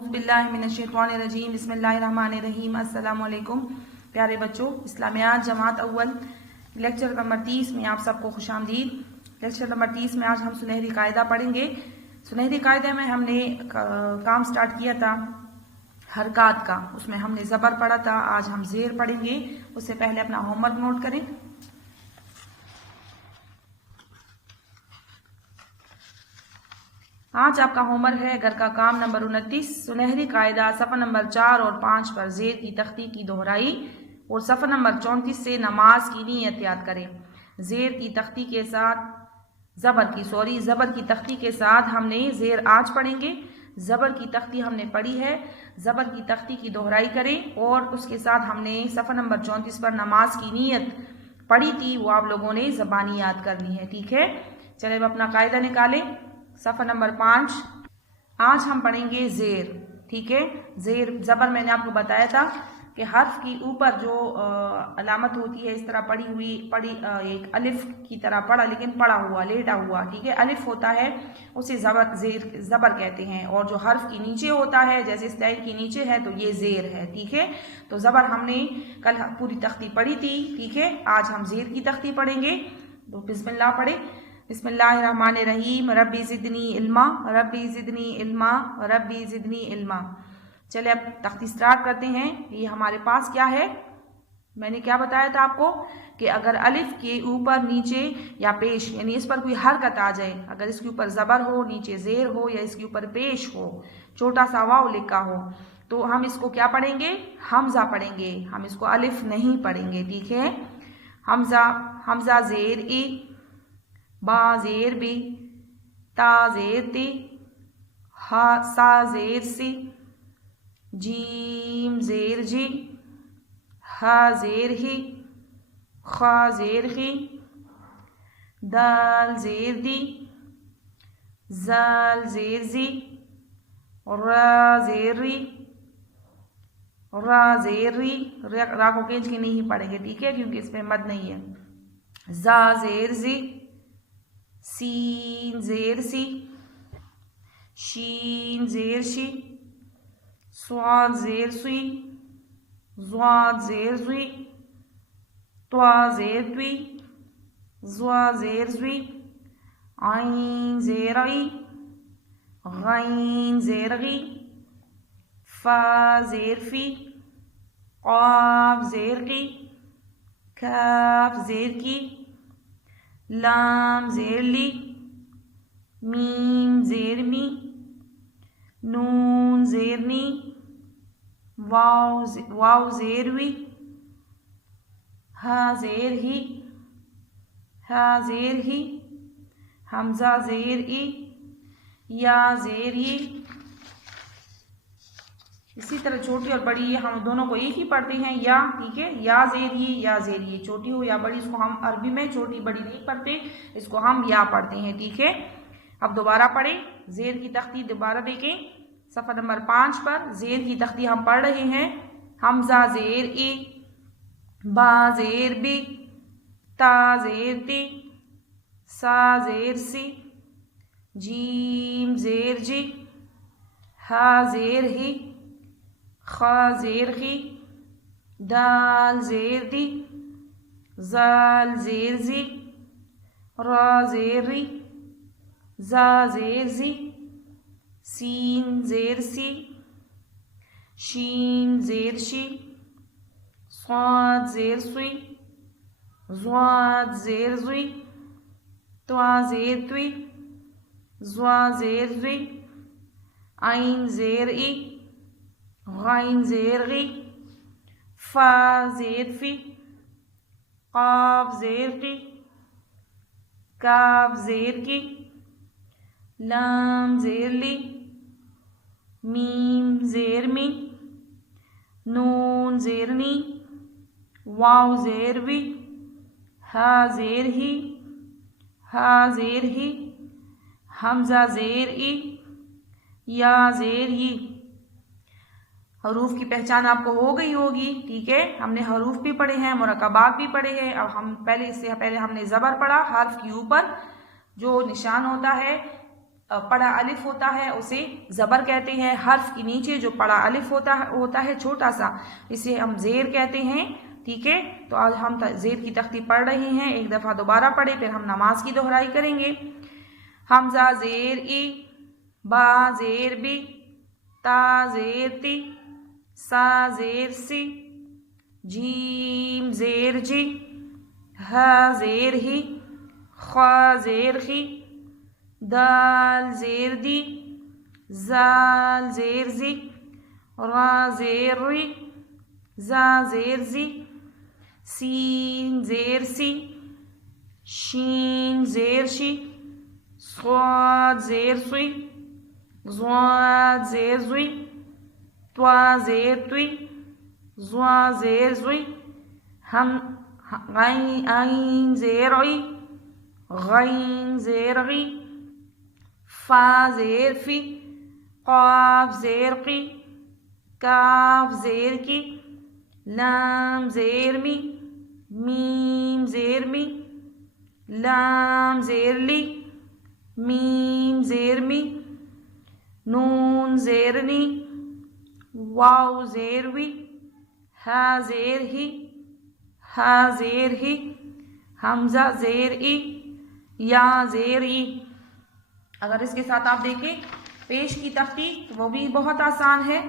बिस्मिल्लाहिर्रहमानिर्रहीम बिस्मिल्लाहिर्रहमानिर्रहीम। अस्सलाम वालेकुम प्यारे बच्चों, इस्लामियात जमात अव्वल लेक्चर नंबर 30 में आप सबको खुशामदीद। लेक्चर नंबर 30 में आज हम सुनहरी कायदा पढ़ेंगे। सुनहरी कायदे में हमने काम स्टार्ट किया था हरकात का, उसमें हमने ज़बर पढ़ा था। आज हम ज़ेर पढ़ेंगे। उससे पहले अपना होमवर्क नोट करें। आज आपका होमवर्क है घर का काम नंबर 29, सुनहरी कायदा सफ़ा नंबर 4 और 5 पर ज़ेर की तख्ती की दोहराई और सफ़ा नंबर 34 से नमाज की नीयत याद करें। ज़ेर की तख्ती के साथ ज़बर की तख्ती के साथ हमने ज़ेर आज पढ़ेंगे। ज़बर की तख्ती हमने पढ़ी है, ज़बर की तख्ती की दोहराई करें और उसके साथ हमने सफ़ा नंबर 34 पर नमाज की नीयत पढ़ी थी, वो आप लोगों ने ज़बानी याद करनी है। ठीक है, चले अब अपना कायदा निकालें। सफ़ा नंबर 5 आज हम पढ़ेंगे ज़ेर। ठीक है, ज़ेर ज़बर मैंने आपको बताया था कि हर्फ की ऊपर जो अलामत होती है, इस तरह पड़ी एक अलिफ की तरह पड़ा, लेकिन पड़ा हुआ लेटा हुआ। ठीक है, अलिफ होता है उसे ज़बर कहते हैं, और जो हर्फ की नीचे होता है जैसे इस लाइन की नीचे है तो ये ज़ेर है। ठीक है, तो ज़बर हमने कल पूरी तख्ती पढ़ी थी। ठीक है, आज हम ज़ेर की तख्ती पढ़ेंगे। तो बिस्मिल्लाह पढ़े। बिस्मिल्लाहिर्रहमानिर्रहीम। रब्बी ज़िदनी इल्मा, रब्बी ज़िदनी इल्मा, रब्बी ज़िदनी इल्मा। चले अब तख्ती स्टार्ट करते हैं। ये हमारे पास क्या है, मैंने क्या बताया था आपको कि अगर अलिफ के ऊपर नीचे या पेश, यानी इस पर कोई हरकत आ जाए, अगर इसके ऊपर ज़बर हो, नीचे ज़ेर हो, या इसके ऊपर पेश हो, छोटा सा वाव लिखा हो, तो हम इसको क्या पढ़ेंगे, हमज़ा पढ़ेंगे। हम इसको अलिफ नहीं पढ़ेंगे। ठीक है, हमज़ा ज़ेर ई, बा ज़ेर बी, ता ज़ेर ती, हा सा ज़ेर सी, जीम ज़ेर जी, हा ज़ेर ही, खा ज़ेर ही, दाल ज़ेर दी, ज़ाल ज़ेर जी, रा ज़ेर री, रा ज़ेर री। रा को खींच के नहीं पढ़ेंगे, ठीक है, क्योंकि इसमें मद नहीं है। ज़ा ज़ेर जी, सीन ज़ेर सी, शीन ज़ेर शी, स्वाद ज़ेर सुई, ज़्वाद ज़ेर ज़ुई, त्वा ज़ेर त्वी, ज़्वा ज़ेर ज़ुई, आइन ज़ेर आई, गैन ज़ेर गी, फा ज़ेर फी, क़ाफ ज़ेर की, काफ ज़ेर की, लाम ज़ेर ली, मीम ज़ेर मी, नून ज़ेर नी, वाव ज़ेर वी, हा ज़ेर ही, हा ज़ेर ही, हमज़ा ज़ेर ई, या ज़ेर ई। इसी तरह छोटी और बड़ी हम दोनों को एक ही पढ़ते हैं, या। ठीक है, या ज़ेर ई, या ज़ेर ई, छोटी हो या बड़ी, इसको हम अरबी में छोटी बड़ी नहीं पढ़ते, इसको हम या पढ़ते हैं। ठीक है, अब दोबारा पढ़ें। ज़ेर की तख्ती दोबारा देखें। सफ़ा नंबर 5 पर ज़ेर की तख्ती हम पढ़ रहे हैं। हमज़ा ज़ेर ई, बा ज़ेर बी, ता ज़ेर ती, सा ज़ेर सी, जीम ज़ेर जी, हा ज़ेर ही, खा ज़ेर ही, दाल ज़ेर दी, ज़ाल ज़ेर जी, रा ज़ेर री, ज़ा ज़ेर ज़ी, सीन ज़ेर सी, शीन ज़ेर शी, स्वाद ज़ेर सुई, ज़्वाद ज़ेर ज़ुई, त्वा ज़ेर त्वी, ज़्वा ज़ेर ज़ुई, आइन ज़ेर ई, गैन ज़ेर गी, फा ज़ेर फी, क़ाफ ज़ेर की, काफ ज़ेर की, लाम ज़ेर ली, मीम ज़ेर मी, नून ज़ेर नी, वाव ज़ेर वी, हा ज़ेर ही, हा ज़ेर ही, हमज़ा ज़ेर ई, या ज़ेर ई। हरूफ की पहचान आपको हो गई होगी। ठीक है, हमने हरूफ भी पढ़े हैं, मुरक्कबात भी पढ़े हैं। अब हम इससे पहले हमने ज़बर पढ़ा, हर्फ के ऊपर जो निशान होता है पड़ा अलिफ होता है उसे ज़बर कहते हैं। हर्फ के नीचे जो पड़ा अलिफ होता है छोटा सा, इसे हम ज़ेर कहते हैं। ठीक है, तो आज हम ज़ेर की तख्ती पढ़ रहे हैं। एक दफ़ा दोबारा पढ़े, फिर हम नमाज की दोहराई करेंगे। हमज़ा ज़ेर ई, बा ज़ेर बी, ता ज़ेर ती, सा ज़ेर सी, जीम ज़ेर जी, हा ज़ेर ही, खा ज़ेर खी, दाल ज़ेर दी, ज़ाल ज़ेर ज़ी, रा ज़ेर री, ज़ा ज़ेर ज़ी, सीन ज़ेर सी, शीन ज़ेर शी, स्वाद ज़ेर सुई, ज़्वाद ज़ेर ज़ुई, त्वा ज़ेर तुई, ज़्वा ज़ेर ज़ुई, हम आइन ज़ेर ई, गैन ज़ेर गी, फा ज़ेर फी, क़ाफ ज़ेर की, काफ ज़ेर की, लाम ज़ेर मी, मीम ज़ेर मी, लाम ज़ेर ली, मीम ज़ेर मी, नून ज़ेर नी, वाव ज़ेर वी, हा ज़ेर ही, हा ज़ेर ही, हमज़ा ज़ेर ई, या ज़ेर ई। अगर इसके साथ आप देखें पेश की तख्ती तो वो भी बहुत आसान है।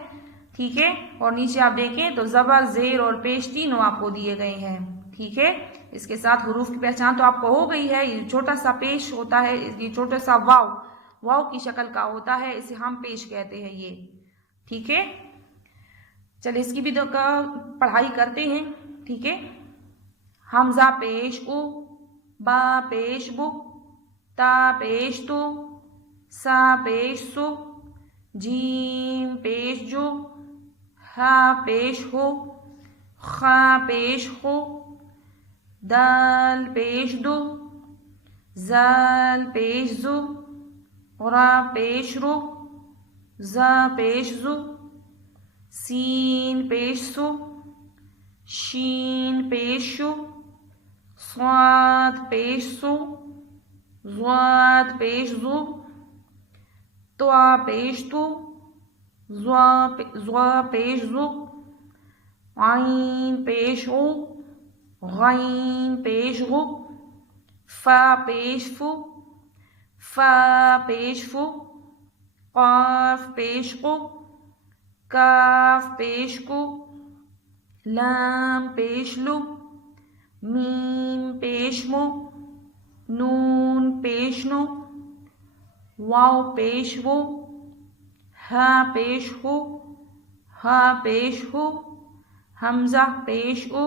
ठीक है, और नीचे आप देखें तो ज़बर, ज़ेर और पेश तीनों आपको दिए गए हैं। ठीक है, इसके साथ हुरूफ की पहचान तो आपको हो गई है। ये छोटा सा पेश होता है, ये छोटा सा वाव की शक्ल का होता है, इसे हम पेश कहते हैं ये। ठीक है, चलिए इसकी भी पढ़ाई करते हैं। ठीक है, हमज़ा पेश उ, बा पेश बु, ता पेश तु, सा पेश सु, जीम पेश जु, हा पेश हो, खा पेश हो, दाल पेश दु, जाल पेश जु, रा पेश रु, जा पेश जु, सीन पेश सु, शीन पेश शु, स्वाद पेश सु, ज़्वाद पेश जु, त्वा पेश तु, ज़्वा पेश जु, आइन पेश उ, गैन पेश गु, फा पेश फु, फा पेश फु, क़ाफ पेश कु, काफ पेश कु, लाम पेश लु, मीम पेश मु, नून पेश नु, वाव पेश वो, हा पेश हो, हा पेश हो, हमज़ा पेश ओ,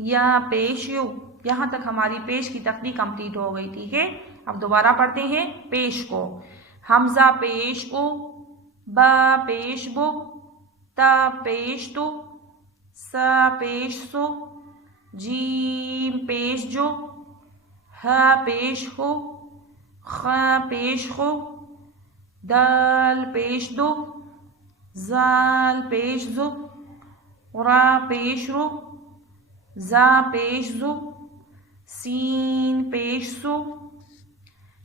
या पेश यू। यहाँ तक हमारी पेश की तख्ती कंप्लीट हो गई। ठीक है, अब दोबारा पढ़ते हैं पेश को। हमज़ा पेश ओ, बा पेश बो, ता पेश तो, सा पेश सो, जीम पेश जो, हा पेश हो, खा पेश हो, दाल पेश दो, जाल पेश दो, रा पेश रो, जा पेश दो, सीन पेश सो,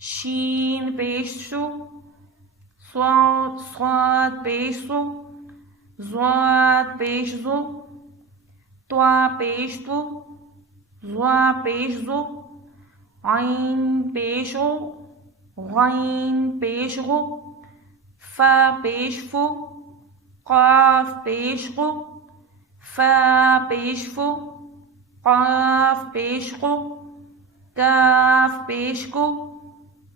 शीन पेश सो, स्वाद पेश सो, ज़्वाद पेश दो, त्वा पेश दो, ज़्वा पेश दो, आइन पेश हो, गैन पेश हो, फा पेश फो, क़ाफ पेश को, फा पेश फो, क़ाफ पेश को, काफ पेश को,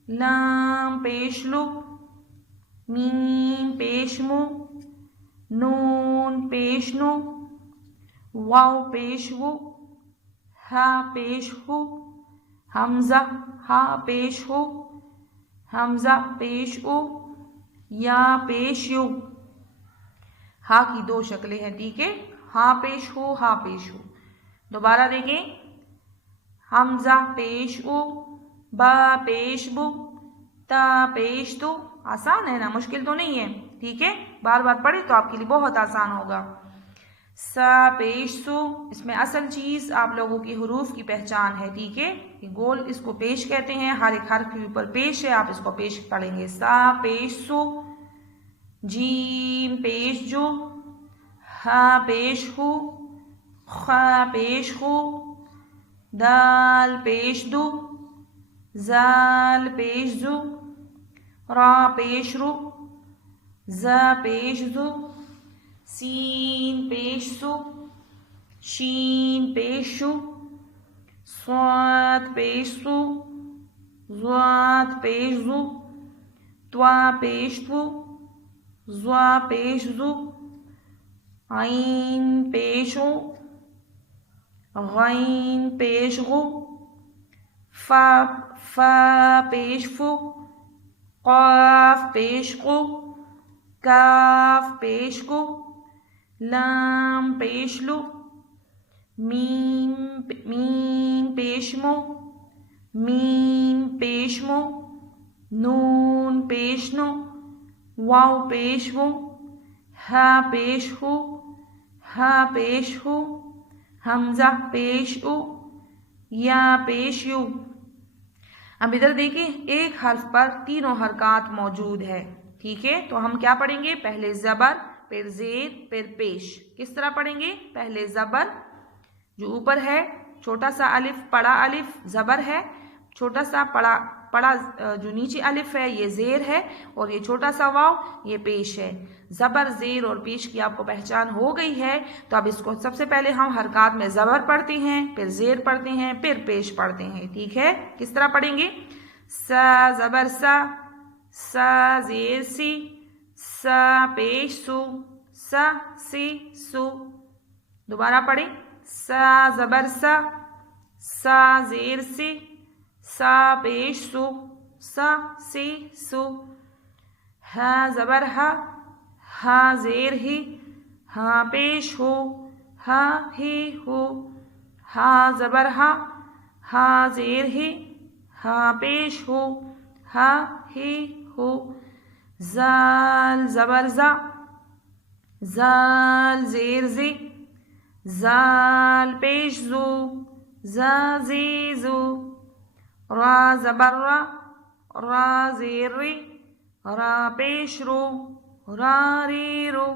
लाम पेश लो, मीम पेश मु, नून पेश नो, वाव पेश वो, हा पेश हो, हमज़ा हा पेश हो, हमज़ा पेश ओ, या पेश यो। हा की दो शक्लें हैं। ठीक है, हा पेश हो, हा पेश हो। दोबारा देखें, हमज़ा पेश ओ, बा पेश बो, ता पेश तो। आसान है ना, मुश्किल तो नहीं है। ठीक है, बार बार पढ़े तो आपके लिए बहुत आसान होगा। सा पेश सु, इसमें असल चीज़ आप लोगों की हुरूफ की पहचान है, ठीक है। ये गोल इसको पेश कहते हैं, हर एक हर्फ के ऊपर पेश है, आप इसको पेश पढ़ेंगे। सा पेश सु, जीम पेश जू, हा पेश हु, खा पेश हु, दाल पेश दू, जाल पेश जू, रा पेश रू, ज़ा पेश जू, सीन पेश सु, शीन पेश शु, स्वाद पेश सु, ज़्वाद पेश ज़ु, त्वा पेश त्वु, ज़्वा पेश ज़ु, आइन पेश उ, गैन पेश गु, फा पेश फु, क़ाफ पेश कु, काफ पेश को, लाम पेश लु, मीम पेश मो, मीम पेश मो, नून पेश नो, वाव पेश वो, हा पेश हो, हा पेश हो, हमजा पेश उ, या पेश यू। अब इधर देखिए, एक हर्फ पर तीनों हरकत मौजूद है, ठीक है। तो हम क्या पढ़ेंगे, पहले ज़बर, फिर ज़ेर, फिर पेश। किस तरह पढ़ेंगे, पहले ज़बर जो ऊपर है, छोटा सा अलिफ, पड़ा अलिफ ज़बर है, छोटा सा पड़ा जो नीचे अलिफ है ये ज़ेर है, और ये छोटा सा वाव ये पेश है। ज़बर, ज़ेर और पेश की आपको पहचान हो गई है। तो अब इसको सबसे पहले हम हरकत में ज़बर पढ़ते हैं, फिर ज़ेर पढ़ते हैं, फिर पेश पढ़ते हैं, ठीक है। किस तरह पढ़ेंगे, सा ज़बर सा ज़ेर सी, सा पेश सु, सा सी सु। दोबारा पढ़ें, सा ज़बर सा ज़ेर सी, सा पेश सु, सा सी सु। हा ज़बर हा ज़ेर ही, हा पेश हो, हा ही हो। हा ज़बर हा ज़ेर ही, हा पेश हो, हा ही हो। ज़ाल ज़बर ज़ाल ज़ेर ज़ी, ज़ाल पेश ज़ू, ज़ा ज़ी ज़ू। रा ज़बर रा ज़ेर री, रा पेश रो, रा री रो।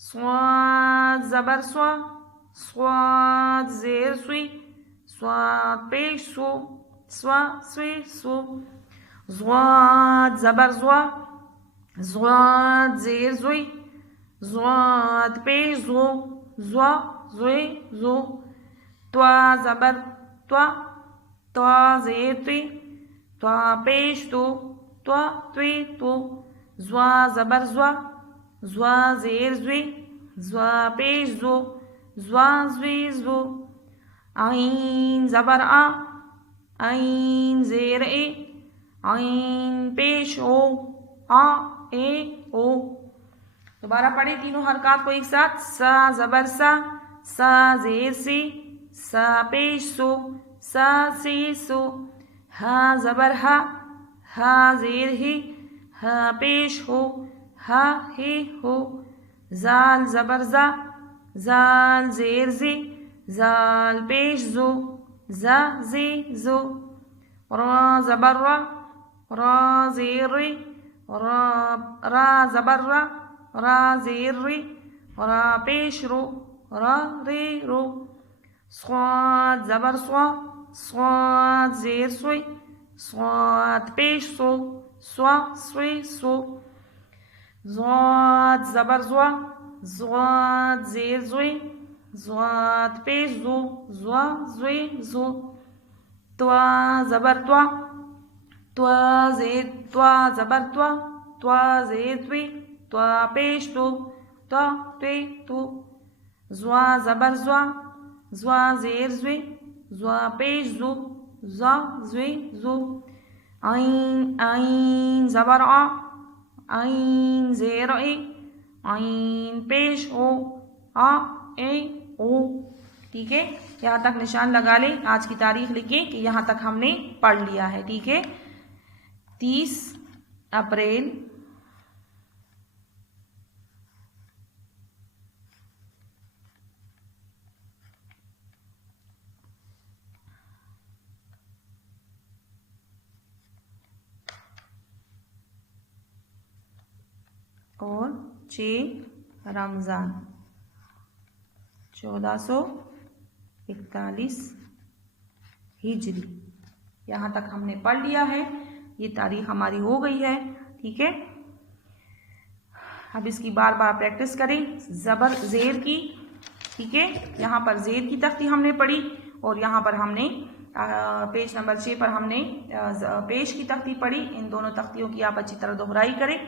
स्वाद ज़बर स्वाद ज़ेर सुई, स्वाद पेश सु, स्वा स्वी सु। ज़्वाद ज़बर ज़्वाद ज़ेर ज़ुई, ज़्वाद पेश ज़ो, ज़्वा ज़ुई ज़ो। त्वा ज़बर त्वा ज़ेर त्वी, त्वा पेश तो, त्वा त्वी तो। ज़्वा ज़बर ज़्वा ज़ेर ज़्वी, ज़्वा पेश ज़ो, ज़्वा ज़्वी ज़ो। आइन ज़बर आइन ज़ेर ए, आइन पेश ओ, आ ए ओ। दोबारा पढ़े तीनों हरकत को एक साथ। सा ज़बर सा ज़ेर सी, सा पेश सो, सा सी सो। हा ज़बर हा ज़ेर ही, हा पेश हो, हा ही हो। ज़ाल ज़बर ज़ाल ज़ेर ज़ी, ज़ाल पेश ज़ो, ज़ा ज़ी ज़ो। रा ज़बर रा ज़ेर री, रा ज़बर रा ज़ेर री, रा पेश रो, रा रे रो। स्वाद ज़बर स्वाद ज़ेर सुई, स्वाद पेश सो, स्वा स्वी सो। ज़्वाद ज़बर ज़्वाद ज़ेर ज़ुई, ज़्वाद पेश ज़ो, ज़्वा ज़ुई ज़ो। त्वा ज़बर त्वा ज़बर त्वा ज़ेर त्वी, त्वा पेश तो, त्वा त्वे तो। ज़्वा ज़बर ज़्वा ज़ेर ज़्वी, ज़्वा पेश ज़ो, ज़्वा ज़्वी ज़ो। आइन ज़बर आइन ज़ेर ए, आइन पेश ओ, आ ए ओ। ठीक है, यहाँ तक निशान लगा लें। आज की तारीख लिखें कि यहाँ तक हमने पढ़ लिया है। ठीक है, 30 अप्रैल और 6 रमज़ान 1441 हिजरी। यहाँ तक हमने पढ़ लिया है, ये तारीख हमारी हो गई है। ठीक है, अब इसकी बार बार प्रैक्टिस करें ज़बर ज़ेर की। ठीक है, यहाँ पर ज़ेर की तख्ती हमने पढ़ी और यहाँ पर हमने पेज नंबर 6 पर हमने पेश की तख्ती पढ़ी। इन दोनों तख्तियों की आप अच्छी तरह दोहराई करें।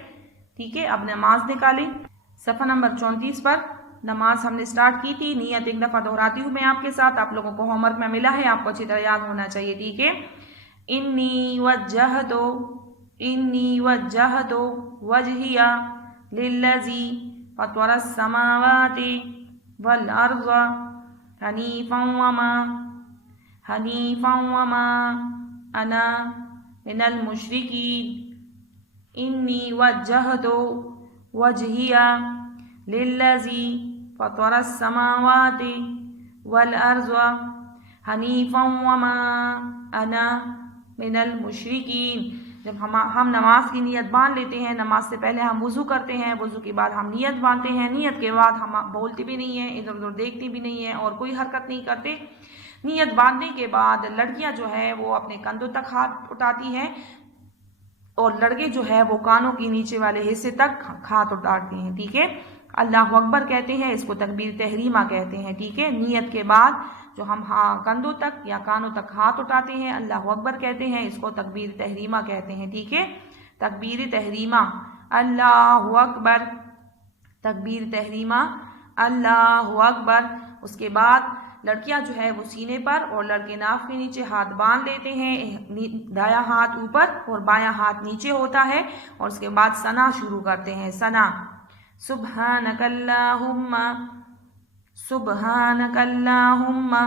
ठीक है, अब नमाज निकालें। सफ़ा नंबर 34 पर नमाज हमने स्टार्ट की थी। नियत एक दफ़ा दोहराती हूँ मैं आपके साथ, आप लोगों को होमवर्क में मिला है, आपको अच्छी तरह याद होना चाहिए। ठीक है, इन्नी वज्जहतु वजहिया लिल्लज़ी फ़तरस समावाति वल अर्ज़ हनीफ़न वमा अना मिनल मुशरिकीन। इन्नी वज्जहतु वजहिया लिल्लज़ी फ़तरस समावाति वल अर्ज़ हनीफ़न वमा अना मिनल मुशरिकीन। जब हम नमाज की नियत बांध लेते हैं, नमाज से पहले हम वज़ू करते हैं, वज़ू के बाद हम नियत बांधते हैं, नियत के बाद हम बोलते भी नहीं हैं, इधर उधर देखते भी नहीं हैं और कोई हरकत नहीं करते। नियत बांधने के बाद लड़कियां जो है वो अपने कंधों तक हाथ उठाती हैं और लड़के जो है वो कानों के नीचे वाले हिस्से तक हाथ उठाते हैं। ठीक है, अल्लाह अकबर कहते हैं, इसको तकबीर तहरीमा कहते हैं। ठीक है, नियत के बाद जो हम कंधों तक या कानों तक हाथ उठाते हैं, अल्लाह अकबर कहते हैं, इसको तकबीर तहरीमा कहते हैं। ठीक है, तकबीर तहरीमा अल्लाहु अकबर, तकबीर तहरीमा अल्लाहु अकबर। उसके बाद लड़कियां जो है वो सीने पर और लड़के नाफ के नीचे हाथ बांध लेते हैं। दायां हाथ ऊपर और बायां हाथ नीचे होता है और उसके बाद सना शुरू करते हैं। सना सुब्हानकल्लाहुम्मा सुब्हानकल्लाहुम्मा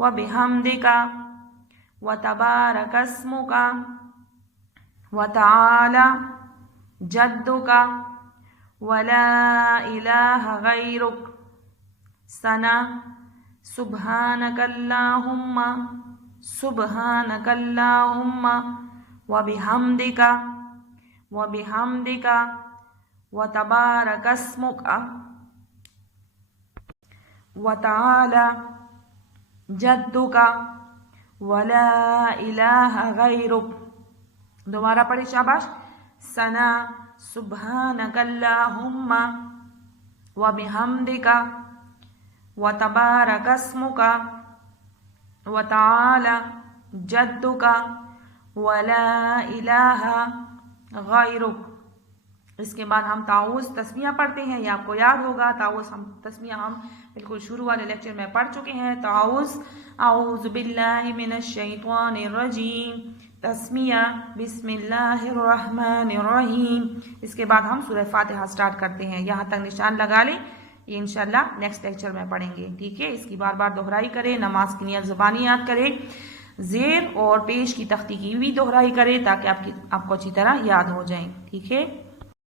व बिहम्दिका व तबारकस्मुका व तआला जद्दुका व ला इलाहा गैरुक। सना सुब्हानकल्लाहुम्मा सुब्हानकल्लाहुम्मा व बिहम्दिका व तबारकस्मुका व तआला जद्दुका व ला इलाहा गैरुक। दोबारा पढ़े, शाबाश। सना सुब्हानकल्लाहुम्मा व बिहम्दिका व तबारकस्मुका व तआला जद्दुका व ला इलाहा गैरुक। इसके बाद हम ताऊज़ तस्मिया पढ़ते हैं, ये आपको याद होगा। ताऊज़ तस्मिया हम बिल्कुल शुरू वाले लेक्चर में पढ़ चुके हैं। ताऊज़ औज़ु बिल्लाहि मिनश शैतानिर रजीम, तस्मिया बिस्मिल्लाहिर रहमानिर रहीम। इसके बाद हम सूरह फातिहा स्टार्ट करते हैं। यहाँ तक निशान लगा लें, ये इंशाल्लाह नेक्स्ट लेक्चर में पढ़ेंगे। ठीक है, इसकी बार बार दोहराई करें, नमाज की नियत ज़ुबानी याद करें, ज़ेर और पेश की तख्ती की भी दोहराई करें ताकि आपको अच्छी तरह याद हो जाए। ठीक है।